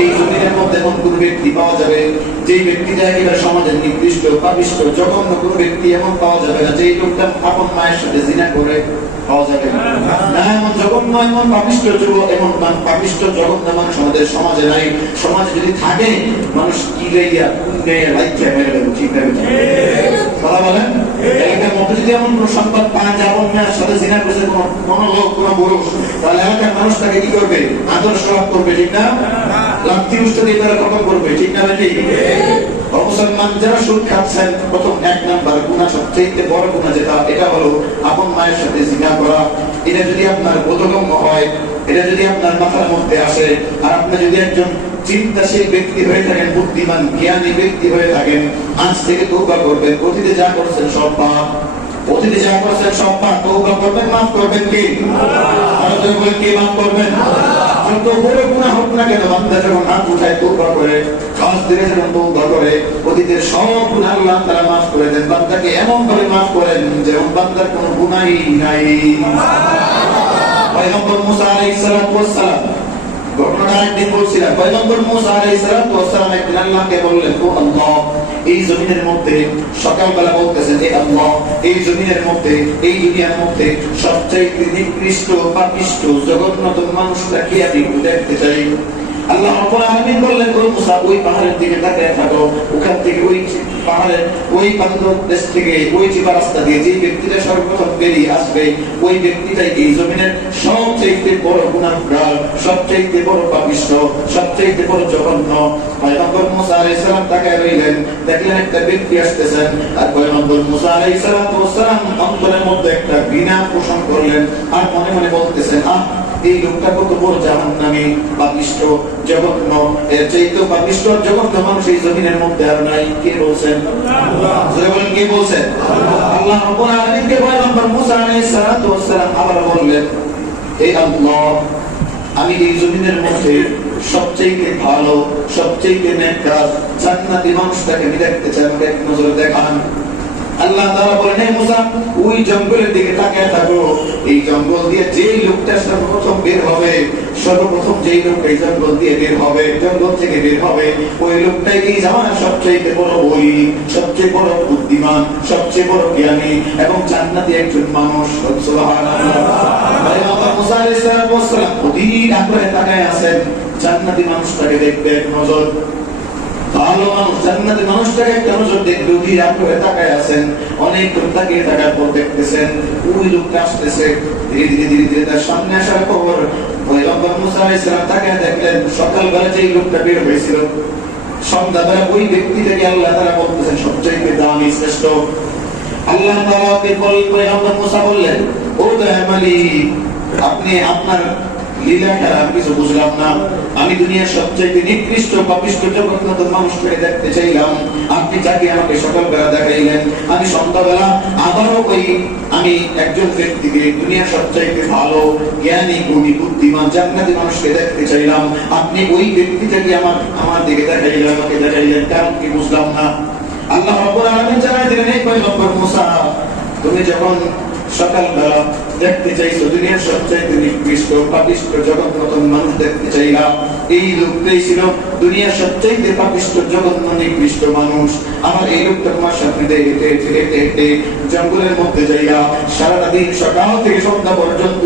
এই জমিনের মধ্যে এমন কোন ব্যক্তি পাওয়া যাবে যে ব্যক্তিটা একেবারে সমাজের নিকৃষ্ট পাপিষ্ঠ জঘন্য কোন ব্যক্তি এমন পাওয়া যাবে না যে লোকটা আপন মায়ের সাথে জিনা করে? পাওয়া যাবে না। এমন জঘন্য এমন পাপিষ্ঠ যুবক, এমন পাপিষ্ঠ জঘন্য মানুষ আমাদের সমাজে নাই। সমাজে যদি থাকে মানুষ কি লইয়া লাইকা মেরে দেবো, ঠিক না? কথা বলেন। এলাকার মধ্যে যদি এমন কোন সংবাদ পায় যে আপন মায়ের সাথে জিনা করেছে কোন লোক, কোন পুরুষ, তাহলে এলাকার মানুষ তাকে কি করবে? আদর্শ করবে, ঠিক না? লাঠি উষ্টা দিয়ে তারা খতম করবে, ঠিক না? ঠিক। মুসলমান যারা সুদ খাচ্ছেন, প্রথম এক নাম্বার গুনাহ, সবচেয়ে বড় গুনাহ যেটা, এটা হলো আপন মায়ের সাথে জিনা করা। এটা যদি আপনার বোধগম্য হয়, এটা যদি আপনার মাথার মধ্যে আসে, আর আপনি যদি একজন চিন্তাশীল ব্যক্তি হয়ে থাকেন, বুদ্ধিমান জ্ঞানী ব্যক্তি হয়ে থাকেন, আজ থেকে তওবা করবেন। অতীতে যা করছেন সব পাপ, অতীতে যা করছেন সব পাপ তওবা করবেন, মাফ করবেন কে? আর যদি বলেন কে মাফ করবেন? যত বড় গুনাহ হোক না কেন, বান্দা যখন হাত উঠায় তওবা করে, খাস দিলে যখন তওবা করে, অতীতের সব গুনাহ আল্লাহ তাআলা মাফ করে দেন। বান্দাকে এমন ভাবে মাফ করেন যেমন বান্দার কোনো গুনাহই নাই। পয়গম্বর মুসা আলাইহিস সালাতু ওয়াস সালাম ঘটনাটা একদিন বলছিলাম। পয়গম্বর মুসা আলাইহিস সালাতু ওয়াস সালাম একদিন আল্লাহকে বললেন, ও আল্লাহ, এই জমিনের মধ্যে, সকালবেলা বলতেছেন, হে আল্লাহ, এই জমিনের মধ্যে, এই দুনিয়ার মধ্যে সবচেয়ে নিকৃষ্ট পাপিষ্ঠ জঘন্যতম মানুষটা কি আমি দেখতে চাই। আল্লাহ রাব্বুল আলামিন বললেন, ও মুসা, ওই পাহাড়ের দিকে তাকিয়ে থাকো, ওখান থেকে ওই পাহাড়ের ওই প্রান্ত দেশ থেকে ওই চিপা রাস্তা দিয়ে যে ব্যক্তিটা সর্বপ্রথম বেরিয়ে আসবে, ওই ব্যক্তিটাই এই জমিনের সবচেয়ে বড় গুনাহগার, সবচেয়ে বড় পাপিষ্ঠ, সবচেয়ে বড় জঘন্য। পয়গম্বর মুসা আলাইহিস সালাম তাকায় রইলেন, দেখলেন একটা ব্যক্তি আসতেছেন, আর পয়গম্বর মুসা আলাইহিস সালাম অন্তরের মধ্যে একটা ঘৃণা পোষণ করলেন, আর মনে মনে বলতেছেন, এই লোকটা কত বড় জাহান্নামী, পাপিষ্ঠ, জঘন্য, এর চাইতে পাপিষ্ঠ জঘন্য মানুষ এই জমিনের মধ্যে আর নাই। কে বলছেন? আল্লাহ। বলেন কে বলছেন? আল্লাহ রাব্বুল আলামিনকে পয়গম্বর মুসা আলাইহিস সালাতু ওয়াস সালাম আবার বললেন, হে আল্লাহ, আমি এই জমিনের মধ্যে সবচেয়ে ভালো, সবচেয়ে নেককার জান্নাতি মানুষটাকে আমি দেখতে চাই, আমাকে এক নজরে দেখান। আল্লাহ তাআলা বলেন, হে মুসা, ওই জঙ্গলের দিকে তাকিয়ে থাকো, এই জঙ্গল দিয়ে যেই লোকটা সর্বপ্রথম বের হবে, সর্বপ্রথম যেই লোকটা এই জঙ্গল দিয়ে বের হবে, জঙ্গল থেকে বের হবে, ওই লোকটাই এই জামানার সবচেয়ে বড় বলি, সবচেয়ে বড় বুদ্ধিমান, সবচেয়ে বড় জ্ঞানী এবং জান্নাতি একজন মানুষ। সুবহানাল্লাহ। পয়গম্বর মুসা আলাইহিস সালাম অধীর আগ্রহে তাকায় আছেন, জান্নাতি মানুষটাকে দেখতে এক নজর, ভালো মানুষ জান্নাতি মানুষটাকে একটা নজর দেখতে অধীর আগ্রহে তাকায় আছেন। অনেক তাকিয়ে থাকার পর দেখতেছেন ওই লোকটা আসতেছে, ধীরে ধীরে ধীরে ধীরে তার সামনে আসার পর পয়গম্বর মুসা আলাইহিস সালাম তাকিয়ে দেখলেন, সকালবেলা যেই লোকটা বের হয়েছিল, সন্ধ্যাবেলা ওই ব্যক্তিটাকে আল্লাহ তাআলা বলতেছেন সবচেয়ে দামি, শ্রেষ্ঠ। আল্লাহ তাআলাকে পয়গম্বর মুসা বললেন, ও দয়াময় মালিক, আপনি আপনার লীলাটা আমি কিছু বুঝলাম না। আমি দুনিয়ার সবচেয়ে নিকৃষ্ট পাপিষ্ঠ জঘন্যতম মানুষটাকে দেখতে চাইলাম, আপনি যাকে আমাকে সকালবেলা দেখাইলেন, আমি সন্ধ্যাবেলা আবারও ওই আমি একজন ব্যক্তিকে, দুনিয়ার সবচেয়ে ভালো জ্ঞানী গুণী বুদ্ধিমান জান্নাতি মানুষকে দেখতে চাইলাম, আপনি ওই ব্যক্তিটাকে আমার দিকে দেখাইলেন, আমাকে দেখাইলেন, কারণ কি বুঝলাম না। আল্লাহ রাব্বুল আলামিন জানাই দিলেন, এই পয়গম্বর মুসা, তুমি যখন সকালবেলা দেখতে চাইছো দুনিয়ার সবচেয়ে নিকৃষ্ট পাপিষ্ঠ জঘন্যতম মানুষ দেখতে চাইলা, এই লোকটাই ছিল দুনিয়ার সবচেয়ে পাপিষ্ঠ জঘন্য নিকৃষ্ট মানুষ। আমার এই লোকটা তোমার সামনে হেঁটে হেঁটে হেঁটে জঙ্গলের মধ্যে যাইয়া সারাটা দিন সকাল থেকে সন্ধ্যা পর্যন্ত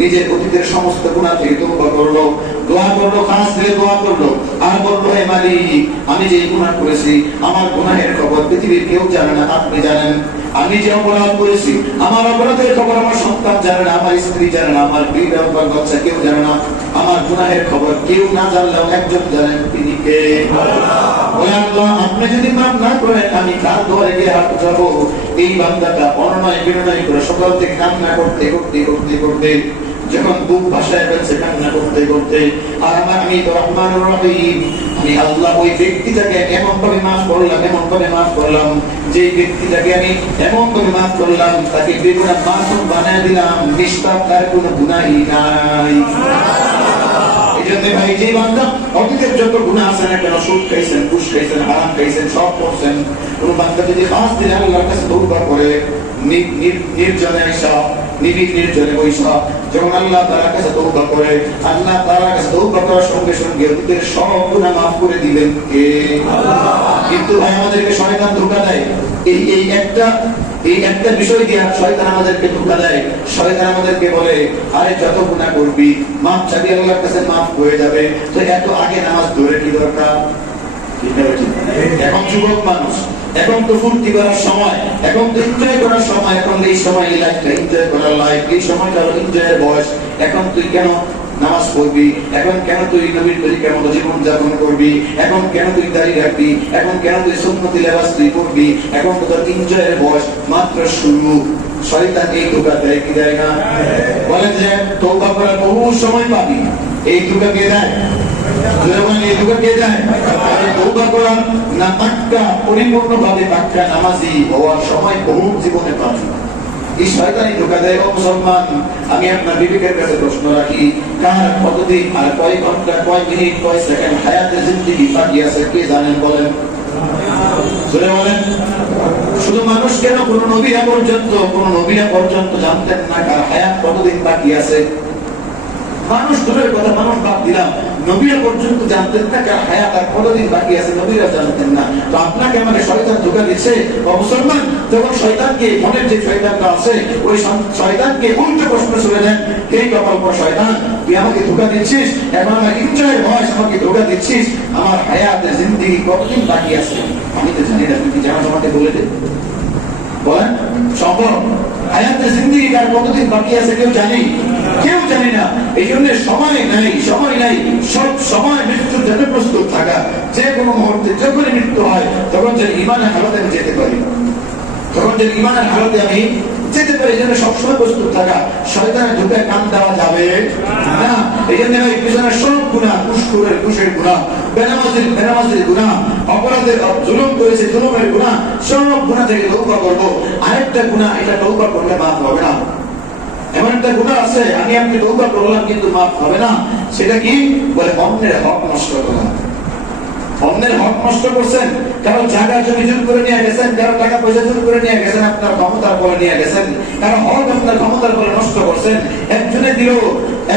নিজের অতীতের সমস্ত গুনাহ থেকে তওবা করলো, দোয়া করলো, খাস দিলে দোয়া করলো, আর বললো, হে মালিক, আমি যে গুনাহ করেছি আমার গুনাহের খবর পৃথিবীর কেউ জানে না, আপনি জানেন। আমি যে অপরাধ করেছি, আমার অপরাধের খবর আমার সন্তান জানে না, আমার স্ত্রী জানে না, আমার বিবি আমার বাচ্চা কেউ জানে না, আমার গুনাহের খবর কেউ না জানলেও একজন জানেন, তিনি কে? আল্লাহ, আপনি যদি মাফ না করেন আমি কার দুয়ারে গিয়ে হাত উঠাবো? এই বান্দাটা অনয় বিনয় করে সকাল থেকে কান্না করতে করতে করতে করতে যখন বুক ভাষায় ফেলছে, কান্না করতে করতে, আর আমি তো রহমানুর রহিম, আমি আল্লাহ ওই ব্যক্তিটাকে এমন ভাবে মাফ করলাম যে ব্যক্তিটাকে আমি এমন ভাবে মাফ করলাম, তাকে বেগুনাহ মাসুম বানায় দিলাম, নিষ্পাপ, তার কোনো গুনাহই নাই। এজন্য ভাই, যে বান্দা অতীতের যত গুনাহ আছে না কেন, সুদ খাইছেন, ঘুষ খাইছেন, হারাম খাইছেন, সব করছেন, কোন বান্দা যদি 5 দিন আল্লাহর কাছে তওবা করে, নির্জনে আইসা, নির্জনে বৈশা যখন আল্লাহ তাআলার কাছে তওবা করে, আল্লাহ তাআলার কাছে তওবা করার সঙ্গে সঙ্গে অতীতের সব গুনাহ মাফ করে দিবেন কে? আল্লাহ। কিন্তু ভাই, আমাদেরকে শয়তান ধোঁকা দেয়। এই একটা বিষয় দিয়ে শয়তান আমাদেরকে ধোঁকা দেয়। শয়তান আমাদেরকে বলে, আরে যত গুনাহ করবি মাফ চাবি আল্লাহর কাছে মাফ হয়ে যাবে, তো এত আগে নামাজ ধরে কি দরকার? এখন যুবক মানুষ, এখন তো ফুর্তি করার সময়, এখন তো এনজয় করার সময়, এখন এই সময় এই লাইফটা এনজয় করার লাইফ, এই সময়টা হলো এনজয়ের বয়স। এখন তুই কেন নামাজ পড়বি? এখন কেন তুই নবীর তরিকার মতো জীবন যাপন করবি? এখন কেন তুই দাড়ি রাখবি? এখন কেন তুই সুন্নতি লেবাস তুই পরবি? এখন তো তোর এনজয়ের বয়স মাত্র শুরু। শয়তান এই ধোঁকা দেয় কি দেয় না? বলে যে তওবা করার বহু সময় পাবি, এই ধোঁকা কে দেয়? পরিপূর্ণভাবে পাক্কা নামাজি হওয়ার সময় বহু জীবনে পাবি। এই শয়তানি ধোঁকা দেয়। ও মুসলমান, আমি আপনার বিবেকের কাছে প্রশ্ন রাখি, কার কতদিন আর কয় ঘন্টা, কয় মিনিট, কয় সেকেন্ড হায়াতের জিন্দেগি বাকি আছে কে জানেন? বলেন, জোরে বলেন। শুধু মানুষ কেন, কোন নবীরা পর্যন্ত জানতেন না কার হায়াত কতদিন বাকি আছে। মানুষ দূরের কথা, মানুষ বাদ দিলাম, নবীরা পর্যন্ত জানতেন না কার হায়াত আর কতদিন বাকি আছে, নবীরা জানতেন না। তো আপনাকে আমাকে শয়তান ধোঁকা দিচ্ছে। মুসলমান, তখন শয়তানকে, মনের যে শয়তানটা আছে, ওই শয়তানকে উল্টো প্রশ্ন ছুড়ে দেন, কে কপাল পর শয়তান, তুই আমাকে ধোঁকা দিচ্ছিস, এখন আমার এনজয়ের বয়স, আমাকে ধোঁকা দিচ্ছিস, আমার হায়াতের জিন্দেগি কতদিন বাকি আছে আমি তো জানি না, তুমি জানো, আমাকে বলে দে। বলেন, সম্ভব? হায়াতের জিন্দেগি কার কতদিন বাকি আছে কেউ জানি না। এই জন্য সময় নাই, সব সময় মৃত্যুর জন্য প্রস্তুত থাকা। যে কোনো মুহূর্তে যখনই মৃত্যু হয়, তখন যে ঈমানের হালতে আমি যেতে পারি, এই জন্য সবসময় প্রস্তুত থাকা। শয়তানের ধোঁকায় কান দেওয়া যাবে না। এই জন্য পিছনের সব গুনাহ, ঘুষের গুনাহ, বেনামাজির গুনাহ, অপরাধের, জুলুম করেছে জুলুমের গুনাহ, সব গুনাহ থেকে তওবা করব। আরেকটা গুনাহ, এটা তওবা করলে মাফ হবে না। এমন একটা গুনাহ আছে, আমি আপনি তওবা করলাম কিন্তু মাফ হবে না। সেটা কি? বলে অন্যের হক নষ্ট করা। অন্যের হক নষ্ট করছেন, কারো জায়গা জমি জোর করে নিয়ে গেছেন, কারো টাকা পয়সা জোর করে নিয়ে গেছেন, আপনার ক্ষমতার বলে নিয়ে গেছেন, কারো হক আপনার ক্ষমতার বলে নষ্ট করছেন। একজনে দিল,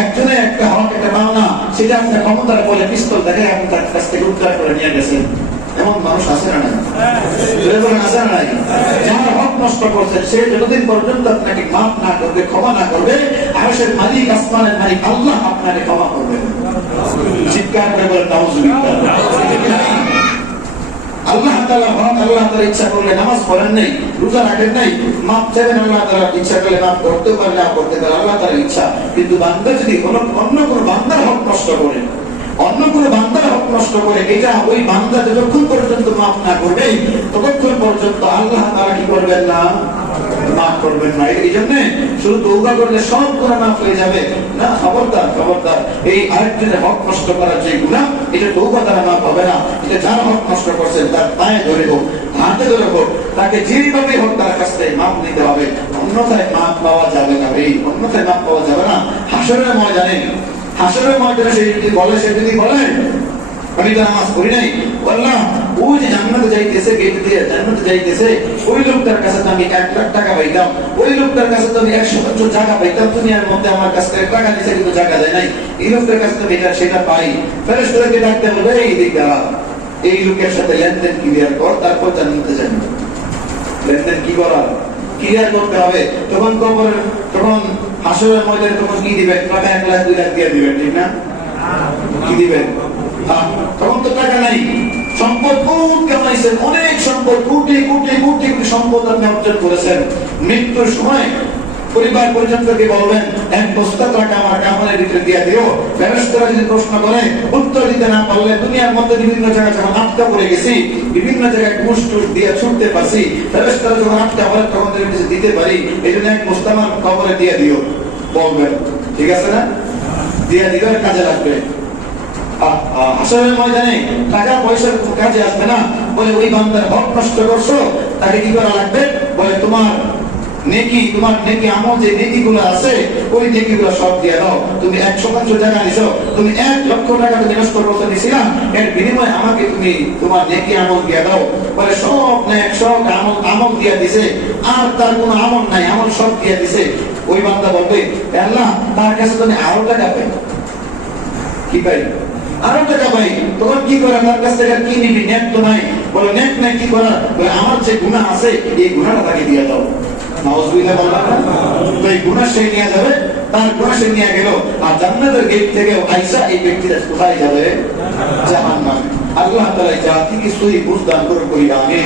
একজনে একটা হক, একটা পাওনা, সেটা আপনার ক্ষমতার বলে পিস্তল দেখে আপনি তার কাছ থেকে উদ্ধার করে নিয়ে গেছেন। এমন মানুষ আছে না নাই? আছে না নাই? যার হক নষ্ট করছেন, সে যতদিন পর্যন্ত আপনাকে মাফ না করবে, ক্ষমা না করবে, আরশের মালিক, আসমানের মালিক আল্লাহ আপনাকে ক্ষমা করবেন। চিৎকার করে বলেন নাউজুবিল্লাহ। আল্লাহ তাআলা হক, আল্লাহ তাআলা ইচ্ছা করলে নামাজ পড়েন নাই, রোজা রাখেন নাই, মাফ চাইবেন, আল্লাহ তাআলা ইচ্ছা করলে মাফ করতে পারে, না করতে পারে, আল্লাহ তাআলার ইচ্ছা। কিন্তু বান্দা যদি অন্য কোনো বান্দার হক নষ্ট করে, এটা ওই বান্দা যতক্ষণ পর্যন্ত মাফ না করবে, ততক্ষণ পর্যন্ত আল্লাহ তাআলা কি করবেন না? মাফ করবেন না। এই জন্য শুধু তওবা করলে সব গুনাহ মাফ হয়ে যাবে না। খবরদার, এই আরেকজনের হক নষ্ট করার যে গুনাহ, এটা তওবা দ্বারা মাফ হবে না। এটা যার হক নষ্ট করছেন, তার পায়ে ধরে হোক, হাতে ধরে হোক, তাকে যেভাবে হোক তার কাছ থেকে মাফ নিতে হবে, অন্যথায় মাফ পাওয়া যাবে না। হাসরের ময়দানে সে যদি বলে আমি তো নামাজ পড়ি নাই, আল্লাহ ওই যে জান্নাতে যাইতেছে, গেট দিয়ে জান্নাতে যাইতেছে, ওই লোকটার কাছে তো আমি 1 লাখ টাকা পাইতাম, ওই লোকটার কাছে তো আমি 100 জায়গা পাইতাম, দুনিয়ার মধ্যে আমার কাছ থেকে টাকা নিছে কিন্তু জায়গা দেয় নাই, এই লোকটার কাছে তো সেটা পাই। ফেরেশতাকে ডাকতে বলবে, এই দিক দাঁড়া, এই লোকের সাথে লেনদেন ক্লিয়ার কর, তারপর জান্নাতে যাবি। লেনদেন কি করার? ক্লিয়ার করতে হবে। তখন হাসরের ময়দানে তখন কি দিবেন? টাকা 1 লাখ 2 লাখ দিয়ে দিবেন, ঠিক না? কি দিবেন? তখন তো টাকা নাই, সম্পদ খুব কামাইছেন, অনেক সম্পদ, কোটি কোটি কোটি কোটি সম্পদ আপনি অর্জন করেছেন। মৃত্যুর সময় পরিবার পরিজনকে বলবেন, এক বস্তা টাকা আমার কামানের ভিতরে দিয়ে দিও। ফেরেশতারা যদি প্রশ্ন করে উত্তর দিতে না পারলে, দুনিয়ার মধ্যে বিভিন্ন জায়গায় যখন আটকা পড়ে গেছি, বিভিন্ন জায়গায় ঘুষ টুস দিয়ে ছুটতে পারছি, ফেরেশতারা যখন আটকা পড়ে তখন কিছু দিতে পারি, এই জন্য এক বস্তা আমার কবরে দিয়ে দিও বলবেন। ঠিক আছে না? দিয়ে দিলে কাজে লাগবে। হাসরের ময়দানে টাকা পয়সার কাজে আসবে না। বলে ওই বান্দার হক নষ্ট করছো, তাকে কি করা লাগবে? বলে তোমার নেকি, তোমার নেকি আমল যে নেকিগুলো আছে, ওই নেকিগুলো সব দিয়ে দাও। তুমি 100% টাকা নিছো, তুমি 1 লক্ষ টাকা তুমি নষ্ট করতে দিছিলাম, এর বিনিময়ে আমাকে তুমি তোমার নেকি আমল দিয়ে দাও। বলে সব নেক সব আমল দিয়ে দিছে, আর তার কোনো আমল নাই, আমল সব দিয়ে দিছে। ওই বান্দা বলবে, আল্লাহ তার কাছে তুমি আরো টাকা পাই, কি পাই? আরো টাকা পাই। তখন কি করে? তার কাছ থেকে কি নিবি? নেক তো নাই। বলে নেক নাই, কি করা? বলে আমার যে গুনাহ আছে, এই গুনাহটা তাকে দিয়ে দাও। নাউজুবিল্লাহ বললাম না? তো এই গুনাহ সে নিয়ে যাবে, তার গুনাহ সে নিয়ে গেল, আর জান্নাতের গেট থেকে আয়েশা এই ব্যক্তিটা কোথায় যাবে? জাহান্নামে। আল্লাহ তাআলা জাতিকে সহি বুঝ দান করুন, করি আমিন।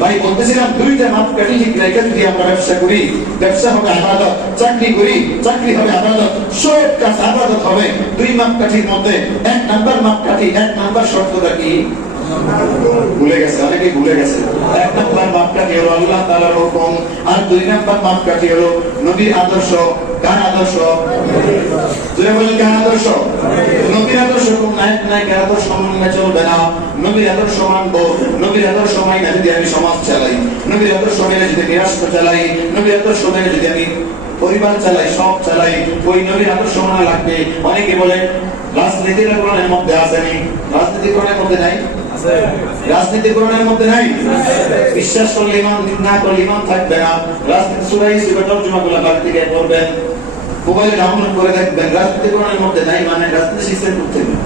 ভাই বলতেছিলাম, দুইটা মাপকাঠি ঠিক রেখে যদি আমরা ব্যবসা করি, ব্যবসা হবে ইবাদত, চাকরি করি, চাকরি হবে ইবাদত, সব কাজ ইবাদত হবে। দুই মাপকাঠির মধ্যে 1 নাম্বার মাপকাঠি, 1 নাম্বার শর্তটা কি? ভুলে গেছে, অনেকে ভুলে গেছে। 1 নাম্বার মাপকাঠি হলো আল্লাহ তাআলার হুকুম, আর 2 নাম্বার মাপকাঠি হলো নবীর আদর্শ। কার আদর্শ? জোরে বলেন, কার আদর্শ? নবীর আদর্শ। কোন নায়ক নায়িকার আদর্শ মানলে চলবে না। নবীর আদর্শ মানবো। নবীর আদর্শ মাইনা যদি আমি সমাজ চালাই, নবীর আদর্শ মেনে যদি আমি রাষ্ট্র চালাই, নবীর আদর্শ মেনে যদি আমি পরিবার চালাই, সব চালাই, ওই নবীর আদর্শ মানা লাগবে। অনেকে বলে রাজনীতির কোরআনের মধ্যে আসেনি। রাজনীতি কোরআনের মধ্যে নাই, রাজনীতি কোরআনের মধ্যে নাই। বিশ্বাস করলে ইমান, না করলে ইমান থাকবে না। রাজনীতি সূরা ইউসুফের তরজমাগুলো বাড়ি থেকে পড়বেন, মোবাইলে ডাউনলোড করে দেখবেন। রাজনীতি কোরআনের মধ্যে নাই, মানে রাজনীতি শিখছেন করতে হবে।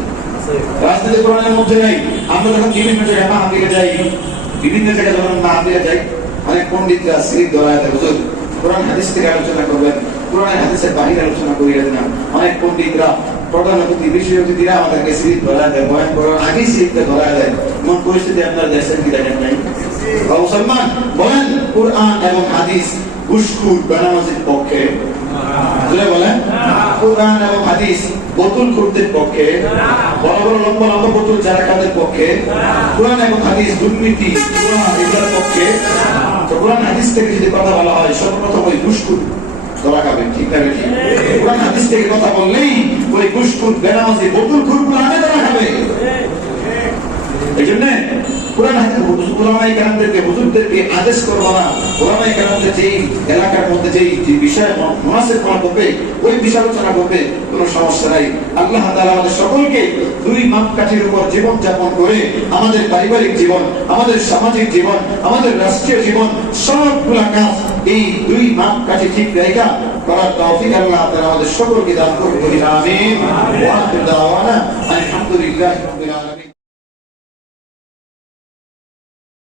রাজনীতি কোরআনের মধ্যে নাই। আমরা যখন বিভিন্ন জায়গায় মাহফিলে যাই, বিভিন্ন জায়গায় যখন মাহফিলে যাই, অনেক পণ্ডিতরা সিরিক ধরায় দেয়, হুজুর কোরআন হাদিস থেকে আলোচনা করবেন, কোরআন হাদিসের বাহিরে আলোচনা করিয়েন না। অনেক পণ্ডিতরা, প্রধান অতিথি, বিশেষ অতিথিরা আমাদেরকে সিরিক ধরায় দেয়, বয়ান করার আগেই সিরিকটা ধরায় দেয়। এমন পরিস্থিতি আপনারা দেখছেন কি দেখেন নাই? মুসলমান বলেন, কোরআন এবং হাদিস ঘুষখোর বেনামাজির পক্ষে, বলেন কোরআন এবং হাদিস বোতল করতে পক্ষে, বড় বড় লম্বা লম্বা বোতল যারা কাদের পক্ষে, কোরআন এবং হাদিস দুর্নীতি এগুলোর পক্ষে। তো কোরআন হাদিস থেকে যদি কথা বলা হয়, সর্বপ্রথম ওই ঘুষখোর ধরা খাবে। ঠিক না? ঠিক। কোরআন হাদিস থেকে কথা বললেই ওই ঘুষখোর বেনামাজি বোতল খুরগুলো আগে ধরা খাবে। এই জন্য কোরআন হাদিস উলামায়ে কেরামদেরকে, হুজুরদেরকে আদেশ করবো না। উলামায়ে কেরামদের যেই এলাকার মধ্যে যেই বিষয় মুনাসিব মনে করবে, ওই বিষয় আলোচনা করবে, কোনো সমস্যা নাই। আল্লাহ তাআলা আমাদের সকলকে 2 মাপকাঠির উপর জীবন যাপন করে আমাদের পারিবারিক জীবন, আমাদের সামাজিক জীবন, আমাদের রাষ্ট্রীয় জীবন, সবগুলা কাজ এই 2 মাপকাঠি ঠিক রেখা করার তৌফিক আল্লাহ তাআলা আমাদের সকলকে দান করুন। আমিন। ওয়া আখিরু দাওয়ানা আলহামদুলিল্লাহি রাব্বিল আলামিন।